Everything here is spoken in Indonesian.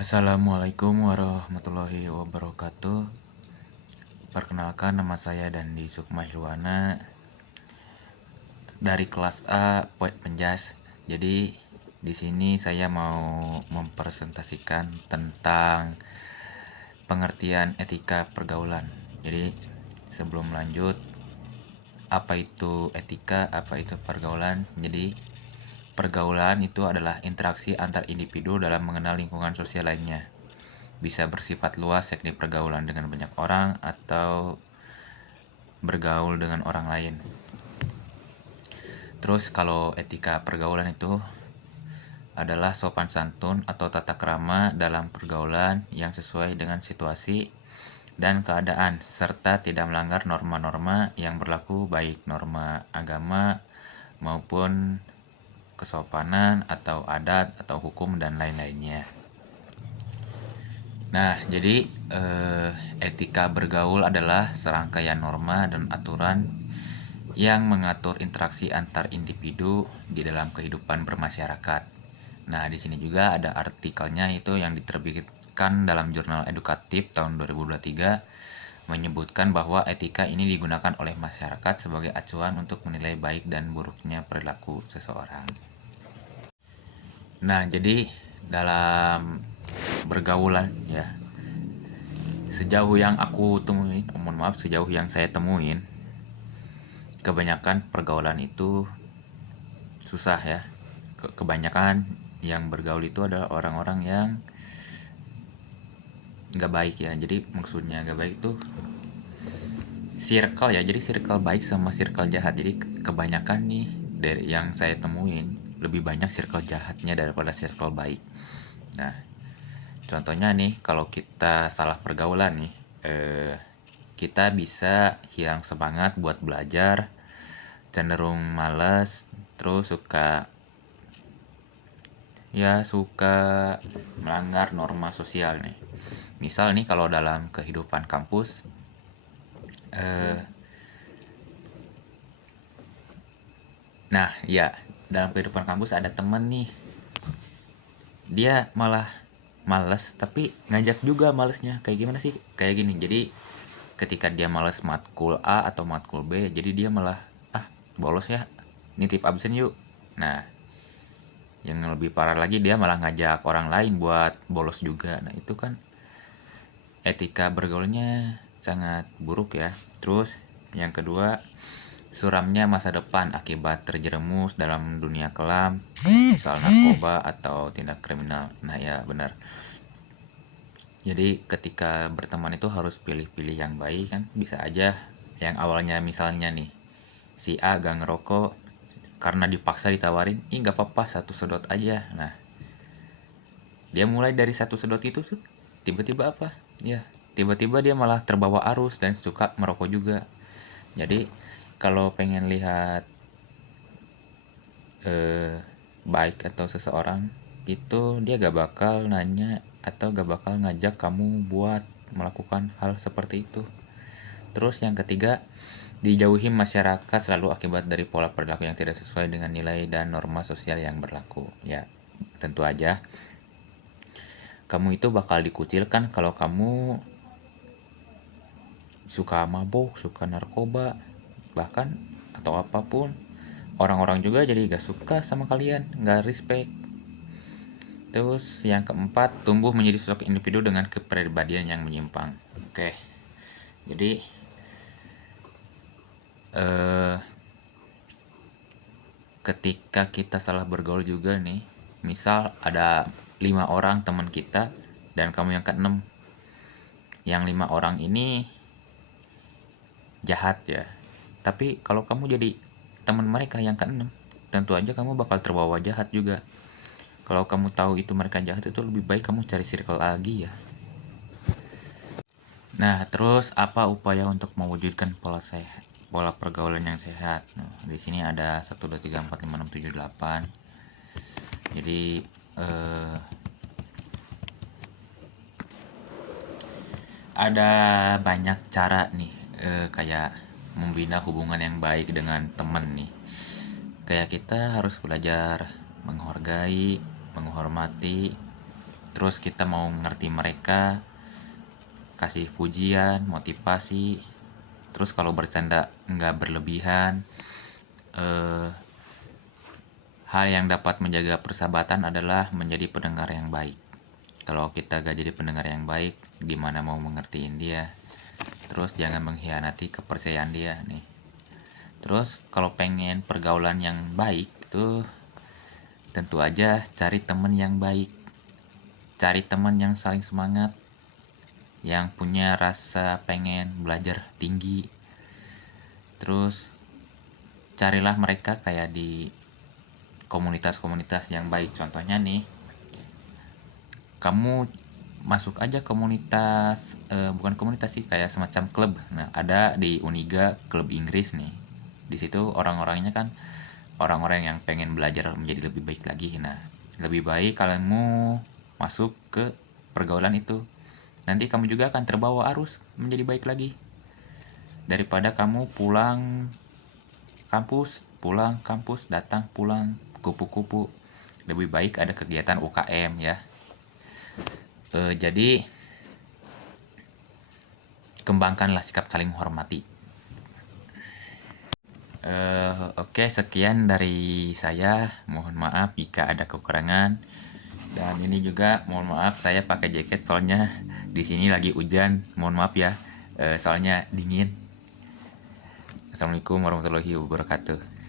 Assalamualaikum warahmatullahi wabarakatuh. Perkenalkan, nama saya Dandi Sukma Hilwana dari kelas A Penjas. Jadi di sini saya mau mempresentasikan tentang pengertian etika pergaulan. Jadi sebelum lanjut, apa itu etika, apa itu pergaulan? Jadi pergaulan itu adalah interaksi antar individu dalam mengenal lingkungan sosial lainnya. Bisa bersifat luas, yakni pergaulan dengan banyak orang atau bergaul dengan orang lain. Terus kalau etika pergaulan itu adalah sopan santun atau tata krama dalam pergaulan yang sesuai dengan situasi dan keadaan, serta tidak melanggar norma-norma yang berlaku, baik norma agama maupun kesopanan atau adat atau hukum dan lain-lainnya. Nah, jadi etika bergaul adalah serangkaian norma dan aturan yang mengatur interaksi antar individu di dalam kehidupan bermasyarakat. Nah, di sini juga ada artikelnya itu yang diterbitkan dalam jurnal edukatif tahun 2023 menyebutkan bahwa etika ini digunakan oleh masyarakat sebagai acuan untuk menilai baik dan buruknya perilaku seseorang. Nah, jadi dalam bergaulan ya, sejauh yang saya temuin, kebanyakan pergaulan itu susah ya. Kebanyakan yang bergaul itu adalah orang-orang yang nggak baik ya. Jadi maksudnya nggak baik itu circle ya. Jadi circle baik sama circle jahat. Jadi kebanyakan nih dari yang saya temuin lebih banyak circle jahatnya daripada circle baik. Nah, contohnya nih, kalau kita salah pergaulan nih, kita bisa hilang semangat buat belajar, cenderung malas, terus suka melanggar norma sosial nih. Misal nih, kalau dalam kehidupan kampus, dalam kehidupan kampus ada temen nih, dia malah males tapi ngajak juga malesnya. Kayak gimana sih? Kayak gini, jadi ketika dia males matkul A atau matkul B, jadi dia malah bolos ya, nitip absen yuk. Nah, yang lebih parah lagi, dia malah ngajak orang lain buat bolos juga. Nah, itu kan etika bergaulnya sangat buruk ya. Terus yang kedua, suramnya masa depan akibat terjerumus dalam dunia kelam, misal narkoba atau tindak kriminal. Nah ya, benar. Jadi ketika berteman itu harus pilih-pilih yang baik kan. Bisa aja yang awalnya misalnya nih, si A gak ngerokok, karena dipaksa ditawarin, gak apa-apa, satu sedot aja. Nah, dia mulai dari satu sedot itu, tiba-tiba tiba-tiba dia malah terbawa arus dan suka merokok juga. Jadi kalau pengen lihat baik atau seseorang itu, dia gak bakal nanya atau gak bakal ngajak kamu buat melakukan hal seperti itu. Terus yang ketiga, dijauhi masyarakat selalu akibat dari pola perilaku yang tidak sesuai dengan nilai dan norma sosial yang berlaku. Ya, tentu aja kamu itu bakal dikucilkan kalau kamu suka mabuk, suka narkoba, bahkan atau apapun. Orang-orang juga jadi gak suka sama kalian, gak respect. Terus yang keempat, tumbuh menjadi sosok individu dengan kepribadian yang menyimpang. Oke, jadi ketika kita salah bergaul juga nih, misal ada 5 orang teman kita dan kamu yang keenam, yang 5 orang ini jahat ya, tapi kalau kamu jadi teman mereka yang keenam, tentu aja kamu bakal terbawa jahat juga. Kalau kamu tahu itu mereka jahat, itu lebih baik kamu cari circle lagi ya. Nah, terus apa upaya untuk mewujudkan pola pergaulan yang sehat? Nah, di sini ada 1 2 3 4 5 6 7 8. Jadi ada banyak cara nih, kayak membina hubungan yang baik dengan teman nih. Kayak kita harus belajar menghargai, menghormati, Terus kita mau ngerti mereka, kasih pujian, motivasi. Terus kalau bercanda nggak berlebihan. Hal yang dapat menjaga persahabatan adalah menjadi pendengar yang baik. Kalau kita gak jadi pendengar yang baik, gimana mau mengertiin dia? Terus jangan mengkhianati kepercayaan dia nih. Terus kalau pengen pergaulan yang baik itu tentu aja cari temen yang baik. Cari teman yang saling semangat, yang punya rasa pengen belajar tinggi. Terus carilah mereka kayak di komunitas-komunitas yang baik. Contohnya nih, kamu masuk aja komunitas, bukan komunitas sih, kayak semacam klub. Nah, ada di Uniga klub Inggris nih. Di situ orang-orangnya kan orang-orang yang pengen belajar menjadi lebih baik lagi. Nah, lebih baik kamu masuk ke pergaulan itu. Nanti kamu juga akan terbawa arus menjadi baik lagi. Daripada kamu pulang kampus, datang pulang, kupu-kupu. Lebih baik ada kegiatan UKM ya. Jadi kembangkanlah sikap saling menghormati. Oke, sekian dari saya. Mohon maaf jika ada kekurangan. Dan ini juga mohon maaf saya pakai jaket soalnya di sini lagi hujan. Mohon maaf ya. Soalnya dingin. Assalamualaikum warahmatullahi wabarakatuh.